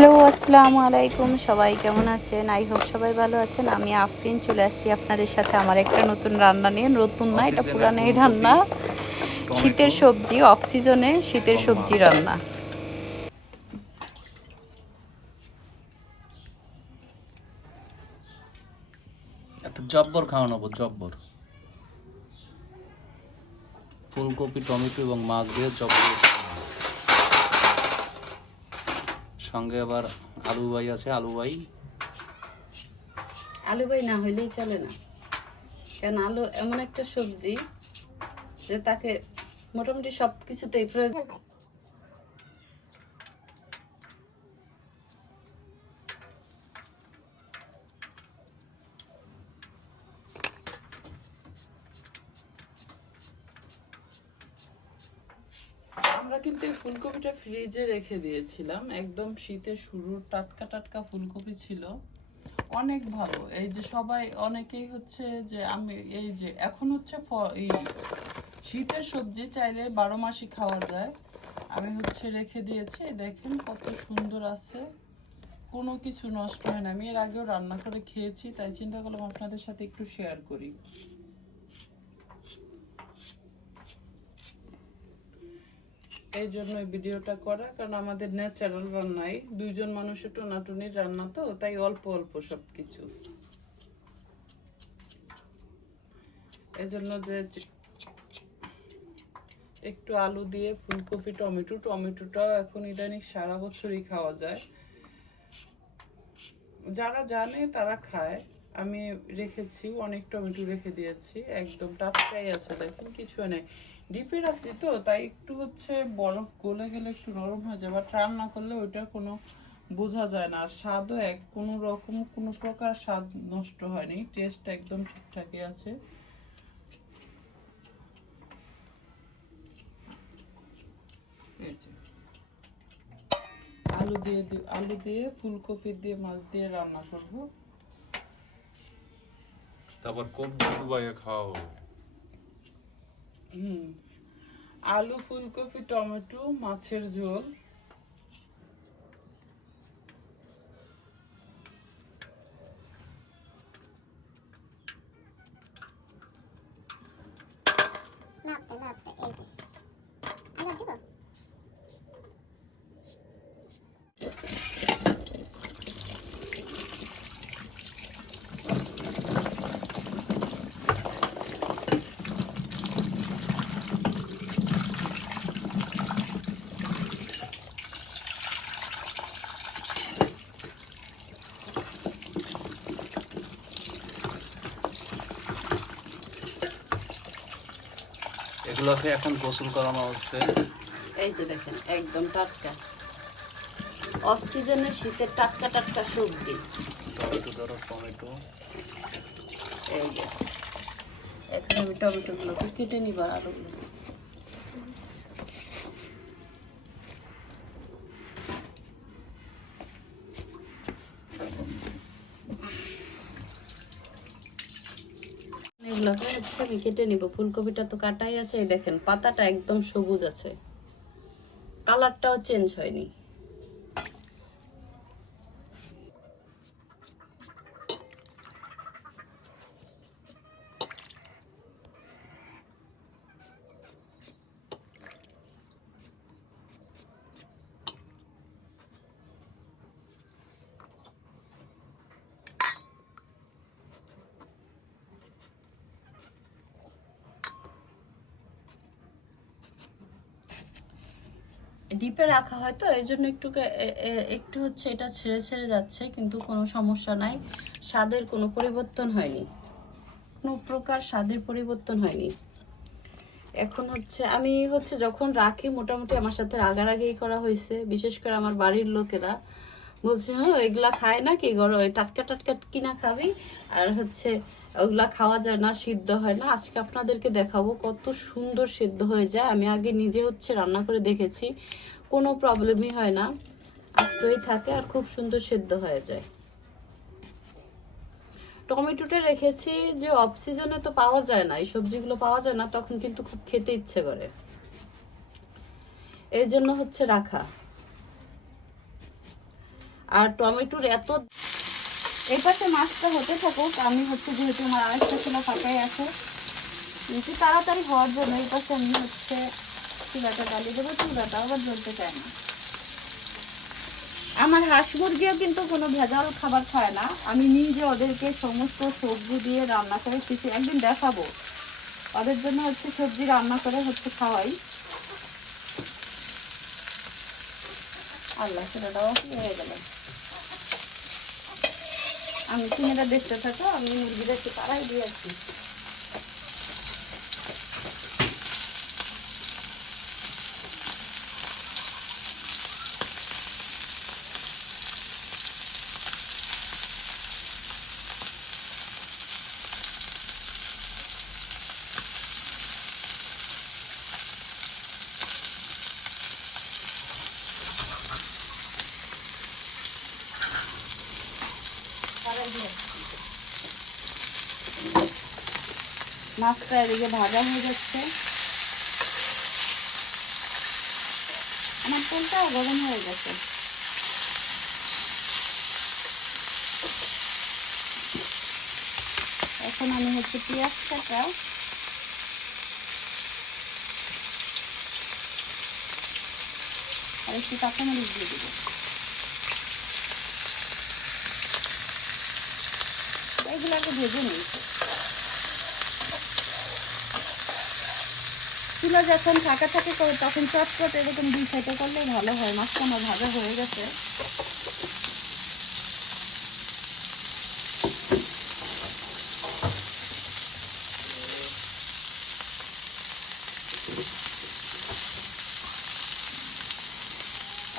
Hello আসসালামু আলাইকুম। সবাই কেমন আছেন? আই হোপ সবাই ভালো আছেন। আমি আফরিন চলে আসছি আপনাদের সাথে আমার একটা নতুন রান্না নিয়ে। নতুন না এটা পুরানোই রান্না। শীতের সবজি অফ সিজনে শীতের সবজি রান্না। একটা জব্বর খাওয়ানো নেব জব্বর। ফুলকপি টমেটো এবং মাছ দিয়ে জব্বর। সঙ্গে আবার আলু ভাই আছে, আলু ভাই। আলু ভাই না হইলেই চলে না। কেন আলু এমন একটা সবজি যে তাকে মোটামুটি সব কিছুতেই প্রয়োজন আমরা কিন্তু ফুলকপিটা ফ্রিজে রেখে দিয়েছিলাম। একদম শীতের শুরুর টাটকা টাটকা ফুলকপি ছিল। অনেক ভালো। এই যে সবাই, অনেকেই হচ্ছে যে আমি, এই যে এখন হচ্ছে শীতের সবজি চাইলে বারো মাসই খাওয়া যায়। আমি হচ্ছে রেখে দিয়েছি। দেখেন কত সুন্দর আছে। কোনো কিছু নষ্ট হয় না। আমি এর আগেও রান্না করে খেয়েছি, তাই চিন্তা করলাম আপনাদের সাথে একটু শেয়ার করি। এই জন্য ভিডিওটা করা, কারণ আমাদের ন্যাচারাল রান্নাই। দুইজন মানুষের টোনাটুনির রান্না তো, তাই অল্প অল্প সবকিছু। এই জন্য যে যে- একটু আলু দিয়ে ফুলকপি, টমেটো টমেটোটাও এখন ইদানিং সারা বছরই খাওয়া যায়। যারা জানে তারা খায়। আমি রেখেছি, অনেক টমেটো রেখে দিয়েছি, একদম টাটকাই আছে, দেখেন কিছু নেই। ডিপে রাখছি তো, তাই একটু হচ্ছে বরফ গলে গেলে একটু নরম হয়ে যায় বাট রান্না করলে কোনো বোঝা যায় না। আর স্বাদও এক, কোনো রকম কোনো প্রকার স্বাদ নষ্ট হয়নি টেস্ট একদম ঠিকঠাকই আছে। আলু দিয়ে আলু দিয়ে, ফুলকপি দিয়ে, মাছ দিয়ে রান্না করব। তারপর ডুবাইয়ে খাওয়া হুম। আলু ফুলকপি টমেটো মাছের ঝোল মাপতে মাপতে এই যে এবার দিব এগুলোকে এখন গোসল করানো হচ্ছে। এই যে দেখেন একদম টাটকা। অফ সিজনে শীতের টাটকা টাটকা সবজি। টমেটো ধরো টমেটো। এই যে এখন আমি টমেটোগুলোকে কেটে নিবার আলুগুলো হচ্ছে আমি কেটে নিব। ফুলকপিটা তো কাটাই আছে দেখেন, পাতাটা একদম সবুজ আছে। কালারটাও চেঞ্জ হয়নি। ডিপে রাখা হয় তো, এই জন্য একটু একটু হচ্ছে এটা ছেড়ে ছেড়ে যাচ্ছে, কিন্তু কোনো সমস্যা নাই। স্বাদের কোনো পরিবর্তন হয়নি। কোনো প্রকার স্বাদের পরিবর্তন হয়নি। এখন হচ্ছে আমি হচ্ছে যখন রাখি, মোটামুটি আমার সাথে রাগারাগি করা হয়েছে। বিশেষ করে আমার বাড়ির লোকেরা। বলছে হ্যাঁ এগুলা খায় না কি গরম টাটকা টাটকা কিনা খাবি? আর হচ্ছে, ওগুলা খাওয়া যায় না, সিদ্ধ হয় না। আজকে আপনাদেরকে দেখাবো কত সুন্দর সিদ্ধ হয়ে যায়। আমি আগে নিজে হচ্ছে রান্না করে দেখেছি, কোনো প্রবলেমই হয় না। আস্তই থাকে আর খুব সুন্দর সিদ্ধ হয়ে যায়। টমেটোটা রেখেছি যে অফ সিজনে তো পাওয়া যায় না। এই সবজিগুলো পাওয়া যায় না, তখন কিন্তু খুব খেতে ইচ্ছে করে। এই জন্য হচ্ছে রাখা। আর টমেটোর এত এই পাশে মাছটা হতে থাকুক, আমি হচ্ছে যেহেতু আমার আরেকটা ছেলে ফাঁকাই আছে কিন্তু তাড়াতাড়ি হওয়ার জন্য এই পাশে আমি হচ্ছে চুলাটা ডালিয়ে দেবো, চুলাটা আবার জ্বলতে চায় না। আমার হাঁস মুরগিও কিন্তু কোনো ভেজাল খাবার খায় না। আমি নিজে ওদেরকে সমস্ত সবজি দিয়ে রান্না করে, কিছু একদিন দেখাবো। ওদের জন্য হচ্ছে সবজি রান্না করে হচ্ছে খাওয়াই। আল্লাহ সেটাও কি হয়ে গেল আমি কিনেটা দেখতে থাকো আমি মুরগিটা একটু তারাই দিয়েছি তারাই দিয়েছি মাছটা এদিকে ভাজা হয়ে যাচ্ছে। আমার তেলটাও গরম হয়ে গেছে। এখন আমি হচ্ছে পেঁয়াজটাটা আর একটু কাঁচামরিচ দিয়ে দেবো। এগুলোকে ভেজে নিয়েছি চুলা যখন ফাঁকা থাকে করে তখন চটপট এরকম দুই সাইডে করলেই ভালো হয়। মাছটা আমার ভাজা হয়ে গেছে।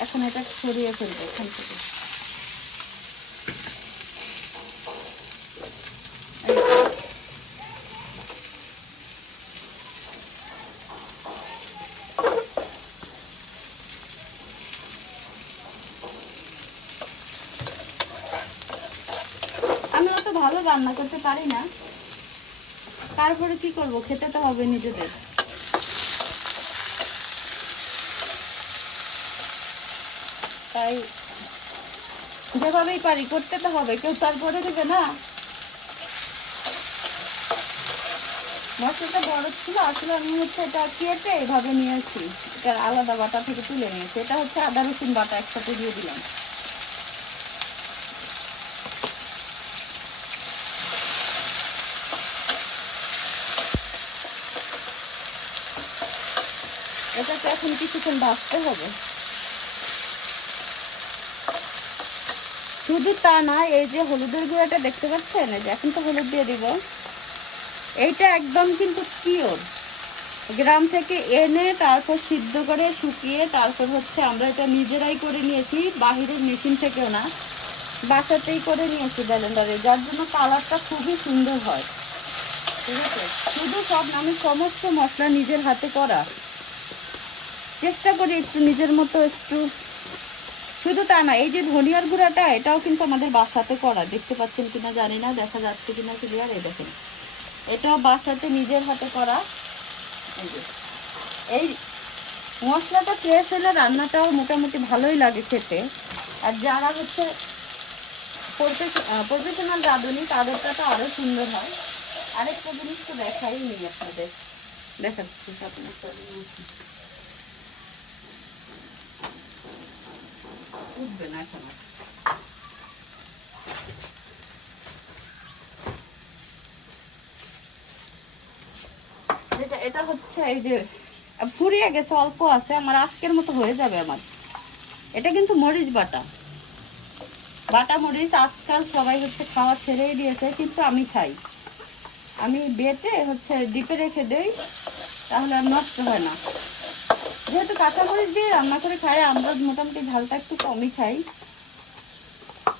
এখন এটা ছড়িয়ে ফেলব এখান থেকে এই আমি অত ভালো রান্না করতে পারি না। তারপরে কি করব? খেতে তো হবে নিজেদের। তাই যেভাবেই পারি করতে তো হবে, কেউ তারপরে দেবে না। মশলাটা বড় ছিল, আসলে আমি হচ্ছে এটা কেটে এভাবে নিয়েছি। এটা আলাদা বাটা থেকে তুলে নিয়েছি। এটা হচ্ছে আদা রসুন বাটা একসাথে দিয়ে দিলাম। এটাকে এখন কিছুক্ষণ ভাজতে হবে। শুধু তা না, এই যে হলুদের গুঁড়াটা দেখতে পাচ্ছেন? এই যে এখন তো হলুদ দিয়ে দিব। এইটা একদম কিন্তু পিওর গ্রাম থেকে এনে তারপর সিদ্ধ করে শুকিয়ে তারপর হচ্ছে আমরা এটা নিজেরাই করে নিয়েছি, বাহিরের মেশিন থেকেও না। বাসাতেই করে নিয়েছি ব্যালেন্ডারে যার জন্য কালারটা খুবই সুন্দর হয়। ঠিক আছে? শুধু সব আমি সমস্ত মশলা নিজের হাতে করা। চেষ্টা করি একটু নিজের মতো একটু। শুধু তা না, এই যে ধনিয়ার গুঁড়াটা, এটাও কিন্তু আমাদের বাসাতে করা। দেখতে পাচ্ছেন কিনা জানি না, দেখা যাচ্ছে কিনা ক্লিয়ার এই দেখেন। এটাও বাসাতে নিজের হাতে করা। এই মশলাটা ফ্রেশ হলে রান্নাটাও মোটামুটি ভালোই লাগে খেতে। আর যারা হচ্ছে প্রফেশনাল রাঁধুনি, তাদেরটা তো আরও সুন্দর হয়। আরেকটা জিনিস তো দেখাই নেই আপনাদের। দেখাচ্ছি আপনার উঠবে না এখন এটা হচ্ছে এই যে, ফুরিয়ে গেছে, অল্প আছে, আমার আজকের মতো হয়ে যাবে আমার। এটা কিন্তু মরিচ বাটা। বাটা মরিচ আজকাল সবাই হচ্ছে খাওয়া ছেড়েই দিয়েছে, কিন্তু আমি খাই। আমি বেটে হচ্ছে ডিপে রেখে দেই, তাহলে আর নষ্ট হয় না। যেহেতু কাঁচা মরিচ দিয়ে রান্না করে খাই আমরা মোটামুটি ঝালটা একটু কমই খাই।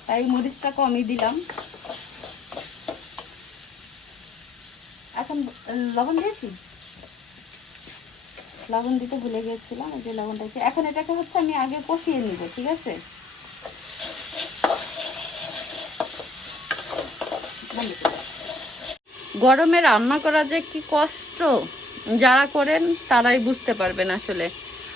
তাই মরিচটা কমই দিলাম। এখন লবণ দিয়েছি? লবণ দিতে ভুলে গিয়েছিলাম যে লবণটা এখন এটাকে হচ্ছে আমি আগে কষিয়ে নিব, ঠিক আছে? গরমে রান্না করা যে কি কষ্ট! যারা করেন, তারাই বুঝতে পারবেন আসলে।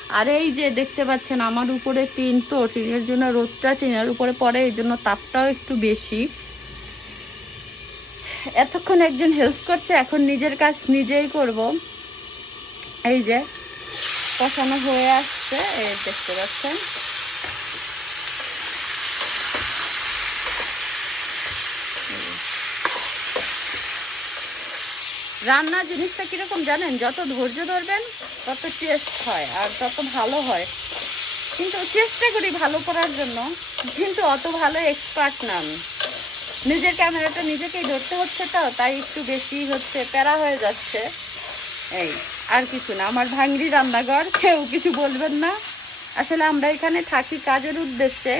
আর এই যে দেখতে পাচ্ছেন, আমার উপরে টিন তো, টিনের জন্য রোদটা টিনের উপরে পড়ে, এই জন্য তাপটাও একটু বেশি। এতক্ষণ একজন হেল্প করছে, এখন নিজের কাজ নিজেই করব। এই যে, কষানো হয়ে আসছে, এই দেখতে পাচ্ছেন। রান্না জিনিসটা কীরকম জানেন? যত ধৈর্য ধরবেন, তত টেস্ট হয় আর তত ভালো হয়। কিন্তু চেষ্টা করি ভালো করার জন্য, কিন্তু অত ভালো এক্সপার্ট না আমি নিজের ক্যামেরাটা নিজেকেই ধরতে হচ্ছে তো, তাই একটু বেশি হচ্ছে, প্যারা হয়ে যাচ্ছে। এই, আর কিছু না, আমার ভাঙড়ি রান্নাঘর, কেউ কিছু বলবেন না। আসলে আমরা এখানে থাকি কাজের উদ্দেশ্যে।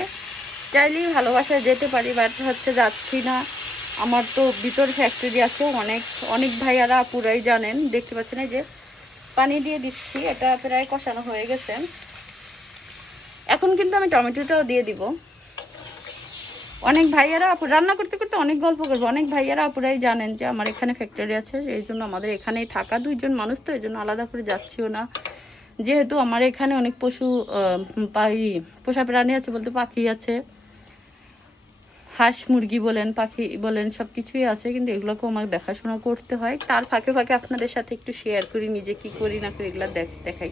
চাইলেই ভালোবাসায় যেতে পারি বাট হচ্ছে যাচ্ছি না। আমার তো ভিতর ফ্যাক্টরি আছে, অনেক অনেক ভাইয়ারা পুরাই জানেন, দেখতে পাচ্ছেন এই যে পানি দিয়ে দিচ্ছি, এটা প্রায় কষানো হয়ে গেছে। এখন কিন্তু আমি টমেটোটাও দিয়ে দিব। অনেক ভাইয়ারা আপু, রান্না করতে করতে অনেক গল্প করব। অনেক ভাইয়ারা আপুরাই জানেন যে আমার এখানে ফ্যাক্টরি আছে এই জন্য আমাদের এখানেই থাকা দুইজন মানুষ তো এই জন্য আলাদা করে যাচ্ছিও না। যেহেতু আমার এখানে অনেক পশু পাখি পোষা প্রাণী আছে বলতে পাখি আছে। হাঁস মুরগি বলেন, পাখি বলেন সব কিছুই আছে, কিন্তু এগুলোকেও আমার দেখাশোনা করতে হয়। তার ফাঁকে ফাঁকে আপনাদের সাথে একটু শেয়ার করি, নিজে কি করি না করি এগুলো দেখ দেখাই।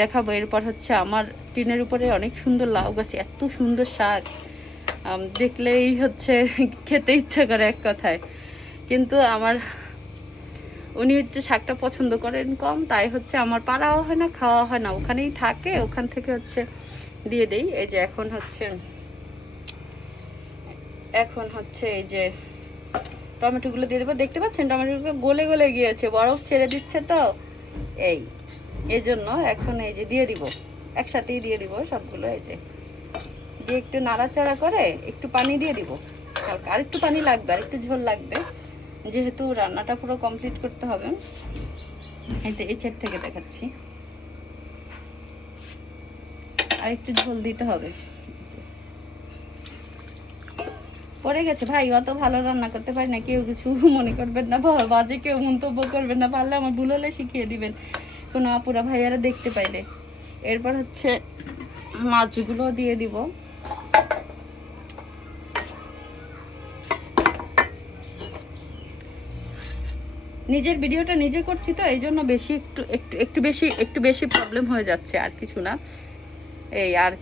দেখাবো। এরপর হচ্ছে আমার টিনের উপরে অনেক সুন্দর লাউ গাছ, এত সুন্দর শাক। দেখলেই হচ্ছে খেতে ইচ্ছা করে এক কথায়। কিন্তু আমার উনি হচ্ছে শাকটা পছন্দ করেন কম, তাই হচ্ছে আমার পাড়াও হয় না খাওয়া হয় না। ওখানেই থাকে, ওখান থেকে হচ্ছে দিয়ে দেই। এই যে এখন হচ্ছে এখন হচ্ছে এই যে টমেটোগুলো দিয়ে দেবো। দেখতে পাচ্ছেন? টমেটোগুলো গলে গলে গিয়েছে। বরফ ছেড়ে দিচ্ছে তো। এই এই জন্য এখন এই যে দিয়ে দিব। একসাথেই দিয়ে দিব সবগুলো, এই যে। দিয়ে একটু নাড়াচাড়া করে একটু পানি দিয়ে দিব। হালকা আর একটু পানি লাগবে আর একটু ঝোল লাগবে। যেহেতু রান্নাটা পুরো কমপ্লিট করতে হবে। এতে এই চেট থেকে দেখাচ্ছি। আর একটু ঝোল দিতে হবে। পড়ে গেছে। ভাই, অত ভালো রান্না করতে পারি না, কেউ কিছু মনে করবেন না। বাজে কেউ মন্তব্য করবেন না, পারলে আমার ভুল হলে শিখিয়ে দিবেন। কোনো আপুরা ভাইয়ারা দেখতে পাইলে। এরপর হচ্ছে মাছগুলো দিয়ে দিব। নিজের ভিডিওটা নিজে করছি তো, এই জন্য বেশি একটু একটু একটু বেশি একটু বেশি প্রবলেম হয়ে যাচ্ছে, আর কিছু না। এই আর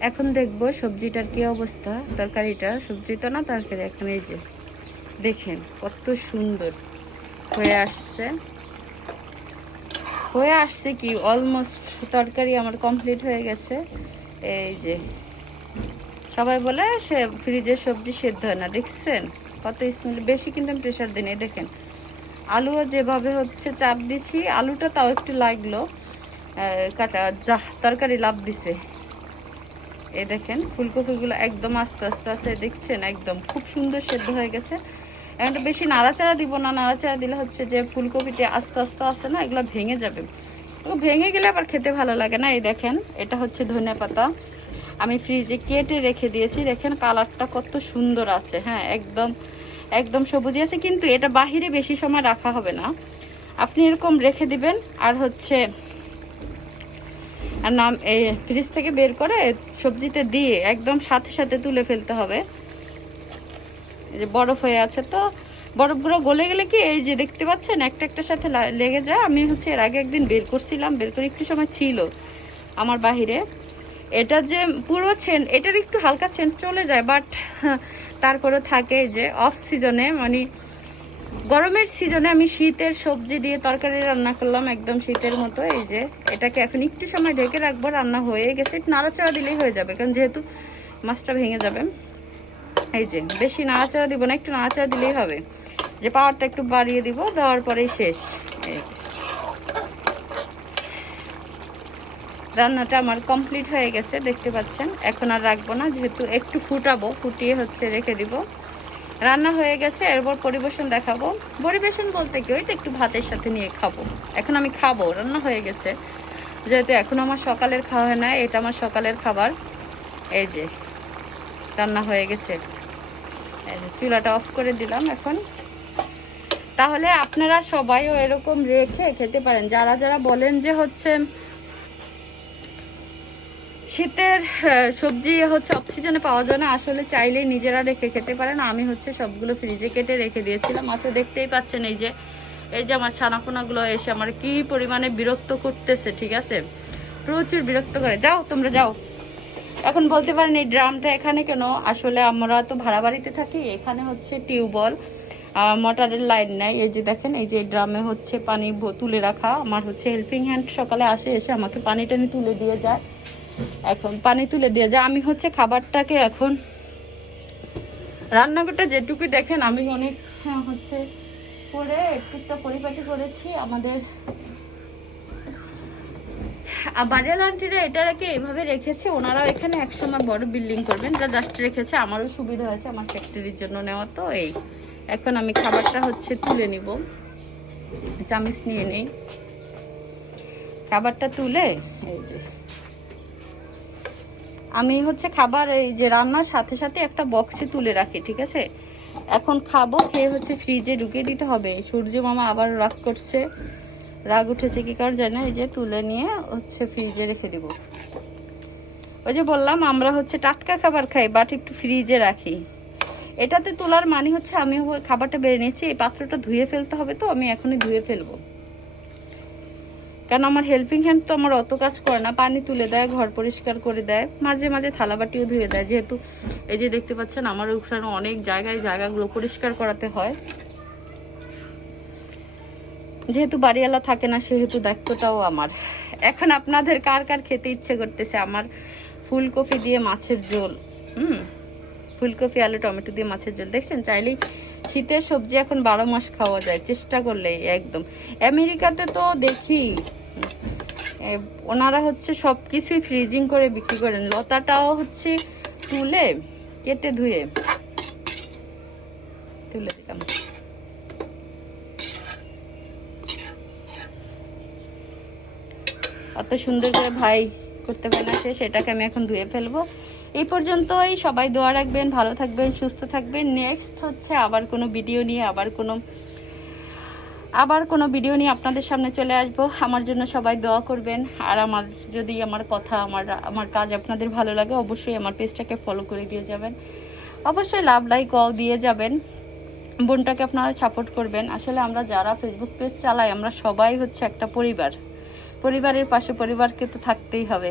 এখন দেখব সবজিটার কি অবস্থা তরকারিটা সবজি তো না তরকারি এখন এই যে দেখেন কত সুন্দর হয়ে আসছে। হয়ে আসছে কি? অলমোস্ট তরকারি আমার কমপ্লিট হয়ে গেছে। এই যে সবাই বলে সে ফ্রিজের সবজি সেদ্ধ হয় না দেখছেন? কত স্মেল বেশি কিন্তু আমি প্রেশার দিই নাই, দেখেন। আলুও যেভাবে হচ্ছে চাপ দিছি আলুটা তাও একটু লাগল কাটা যা তরকারি লাভ দিছে। এই দেখেন ফুলকপিগুলো একদম আস্তে আস্তে আস্তে দেখছেন, একদম খুব সুন্দর সেদ্ধ হয়ে গেছে। এখন বেশি নাড়াচাড়া দিব না, নাড়াচাড়া দিলে হচ্ছে যে ফুলকপিটি আস্তে আস্তে আসে না, এগুলো ভেঙে যাবে। তো ভেঙে গেলে আবার খেতে ভালো লাগে না, এই দেখেন, এটা হচ্ছে ধনে পাতা। আমি ফ্রিজে কেটে রেখে দিয়েছি, দেখেন কালারটা কত সুন্দর আছে হ্যাঁ একদম একদম সবুজই আছে, কিন্তু এটা বাহিরে বেশি সময় রাখা হবে না। আপনি এরকম রেখে দিবেন, আর হচ্ছে আর নাম, এই ফ্রিজ থেকে বের করে সবজিতে দিয়ে একদম সাথে সাথে তুলে ফেলতে হবে। এই যে বরফ হয়ে আছে তো, বরফগুলো গলে গেলে কি এই যে দেখতে পাচ্ছেন, একটা একটার সাথে লেগে যায়। আমি হচ্ছে এর আগে একদিন বের করছিলাম, বের করে একটু সময় ছিল আমার বাহিরে। এটা যে পুরো চেন এটার একটু হালকা চেন চলে যায় বাট তারপরে থাকে যে অফ সিজনে মানে গরমের সিজনে আমি শীতের সবজি দিয়ে তরকারি রান্না করলাম একদম শীতের মতো, এই যে এটাকে এখন একটু সময় ঢেকে রাখব, রান্না হয়ে গেছে। নাড়াচাড়া দিলেই হয়ে যাবে, কারণ যেহেতু মাছটা ভেঙে যাবে। এই যে, বেশি নাড়াচাড়া দিব না, একটু নাড়াচাড়া দিলেই হবে। যে পাওয়ারটা একটু বাড়িয়ে দিব, দেওয়ার পরেই শেষ। এই রান্নাটা আমার কমপ্লিট হয়ে গেছে, দেখতে পাচ্ছেন। এখন আর রাখব না, যেহেতু একটু ফুটাবো, ফুটিয়ে হচ্ছে রেখে দিব। রান্না হয়ে গেছে এরপর পরিবেশন দেখাবো। পরিবেশন বলতে কি, ওই তো একটু ভাতের সাথে নিয়ে খাব। এখন আমি খাব, রান্না হয়ে গেছে। যেহেতু এখন আমার সকালের খাওয়া হয় না, এটা আমার সকালের খাবার। এই যে, রান্না হয়ে গেছে। চুলাটা অফ করে দিলাম এখন। তাহলে আপনারা সবাইও এরকম রেখে খেতে পারেন। যারা যারা বলেন যে হচ্ছে শীতের সবজি হচ্ছে অক্সিজেনে পাওয়া যায় না। আসলে চাইলে নিজেরা রেখে খেতে পারেন। আমি হচ্ছে সবগুলো ফ্রিজে কেটে রেখে দিয়েছিলাম। আর তো দেখতেই পাচ্ছেন এই যে এই যে আমার ছানাপোনাগুলো এসে আমার কি পরিমাণে বিরক্ত করতেছে, ঠিক আছে? প্রচুর বিরক্ত করে। যাও, তোমরা যাও। এখন বলতে পারেন এই ড্রামটা এখানে কেন? আসলে আমরা তো ভাড়া বাড়িতে থাকি, এখানে হচ্ছে টিউবওয়েল মোটরের লাইন নাই। এই যে দেখেন, এই যে ড্রামে হচ্ছে পানি তুলে রাখা। আমার হচ্ছে হেল্পিং হ্যান্ড সকালে আসে, এসে আমাকে পানি টানি তুলে দিয়ে যায়। এখন পানি তুলে দিয়ে যা। আমি হচ্ছে খাবারটাকে এখন রান্নাঘরটা যেটুকু দেখেন আমি অনেক হ্যাঁ, হচ্ছে করে একটুটা পরিপাটি করেছি। আমাদের বাড়ির আন্টিরা এটাকে এভাবে রেখেছে। ওনারা এখানে একসময় বড় বিল্ডিং করবেন। এটা জাস্ট রেখেছে। আমারও সুবিধা হয়েছে আমার ফ্যাক্টরির জন্য নেওয়া। তো এই এখন আমি খাবারটা হচ্ছে তুলে নিব। চামিচ নিয়ে নেই। খাবারটা তুলে এই যে। আমি হচ্ছে খাবার এই যে রান্নার সাথে সাথে একটা বক্সে তুলে রাখি, ঠিক আছে? এখন খাব, খেয়ে হচ্ছে ফ্রিজে ঢুকিয়ে দিতে হবে। সূর্য মামা আবার রাগ করছে। রাগ উঠেছে কি কারণ জানি এই যে তুলে নিয়ে হচ্ছে ফ্রিজে রেখে দিব। ওই যে বললাম, আমরা হচ্ছে টাটকা খাবার খাই বাট একটু ফ্রিজে রাখি। এটাতে তোলার মানে হচ্ছে আমি খাবারটা বেড়ে নিয়েছি, এই পাত্রটা ধুয়ে ফেলতে হবে তো, আমি এখনই ধুয়ে ফেলব। কারণ আমার হেল্পিং হ্যান্ড তো আমার অত কাজ করে না। পানি তুলে দেয়, ঘর পরিষ্কার করে দেয়। মাঝে মাঝে থালাবাটিও ধুয়ে দেয়। যেহেতু এই যে দেখতে পাচ্ছেন আমার ওখানে অনেক জায়গায় জায়গাগুলো পরিষ্কার করাতে হয়। যেহেতু বাড়িওয়ালা থাকে না, সেহেতু দায়িত্বটাও আমার। এখন আপনাদের কার কার খেতে ইচ্ছে করতেছে? আমার ফুলকপি দিয়ে মাছের ঝোল। হুম, ফুলকপি, আলু, টমেটো দিয়ে মাছের ঝোল। দেখছেন? চাইলেই শীতের সবজি এখন বারো মাস খাওয়া যায়, চেষ্টা করলেই একদম। আমেরিকাতে তো দেখি ওনারা হচ্ছে সব কিছুই ফ্রিজিং করে বিক্রি করেন। লতাটাও হচ্ছে তুলে, কেটে ধুয়ে। তুলে দিলাম। অত সুন্দর করে ভাই করতে পারে না সে, সেটাকে আমি এখন ধুয়ে ফেলব। এই পর্যন্তই। সবাই দোয়া রাখবেন, ভালো থাকবেন, সুস্থ থাকবেন। নেক্সট হচ্ছে আবার কোনো ভিডিও নিয়ে, আবার কোনো আবার কোনো ভিডিও নিয়ে আপনাদের সামনে চলে আসব। আমার জন্য সবাই দোয়া করবেন। আর আমার, যদি আমার কথা, আমার আমার কাজ আপনাদের ভালো লাগে, অবশ্যই আমার পেজটাকে ফলো করে দিয়ে যাবেন। অবশ্যই লাভ লাইক অ দিয়ে যাবেন। বোনটাকে আপনারা সাপোর্ট করবেন। আসলে আমরা যারা ফেসবুক পেজ চালাই, আমরা সবাই হচ্ছে একটা পরিবার। পরিবারের পাশে পরিবারকে তো থাকতেই হবে।